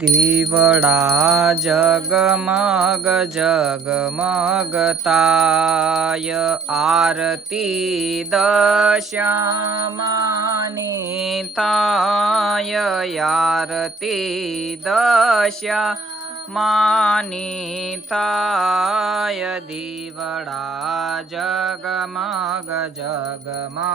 દીવડા જગમગ જગમગતાય આરતી દશ્યામાની થાય આરતી દશ્યામાની થાય દીવડા જગમગ જગમગતાય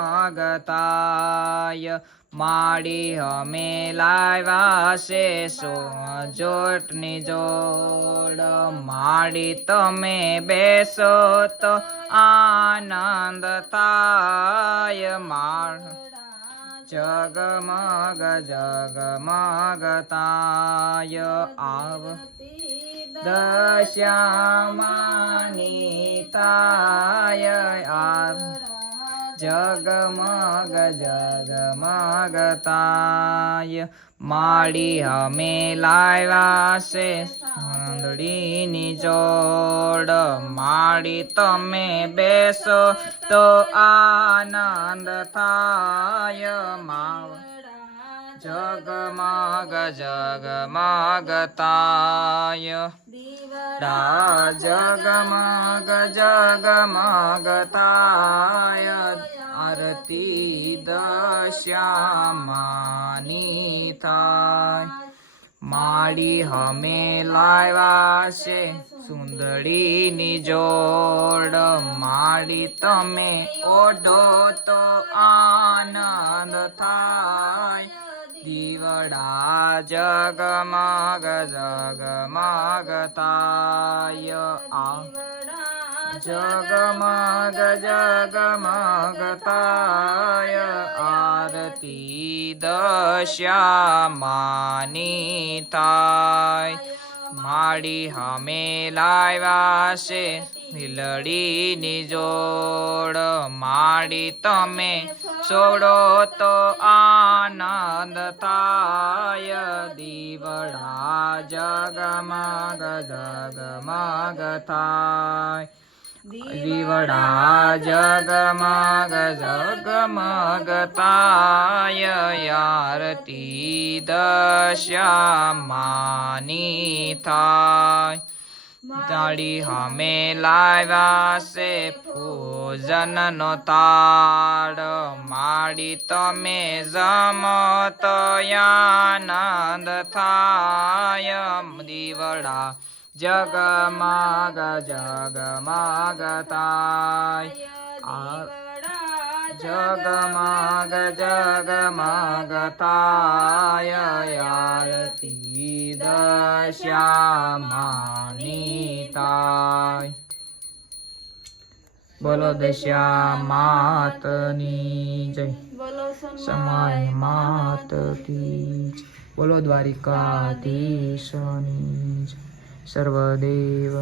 माड़ी हमें लाव्या से सोजोटनी जोड़ माड़ी तमे बेसो तो आनंद थाय माड़ जगमग जगमगताय आव दश्यामानी ताय आव जगमग जगमगताय माड़ी हमें लाव्या से सुंदरीनी जोड़ माड़ी तमे बेसो तो आनंद थाय माव जगमग जगमगताय जगमग जगमगताय आरती दश्यामानी थाय माड़ी हमें लाव्या से सुंदरीनी जोड़ माड़ी तमे ओढो तो आनंद थाय दीवड़ा जगमग जगमगताय जगमग जगमगताय आरती दश्यामानी थाय माड़ी हमें लाव्या से नीलड़ी जोड़ माड़ी तमे छोड़ो तो आनंद थाय दीवड़ा जगमग जगमगताय दीवड़ा जगमग जगमगताय आरती दश्यामानी थाय दाड़ी हमें लाव्या से पूजन नो ताड़ माड़ी तमे जमत आनंद थाय दीवड़ा जगमग जगमगताय जगमग जगमगताय आरती दश्यामानी थाय बोलो दश्यामातनी जय समय मात की जय बोलो द्वारिकाधीशनी जय सर्वदेव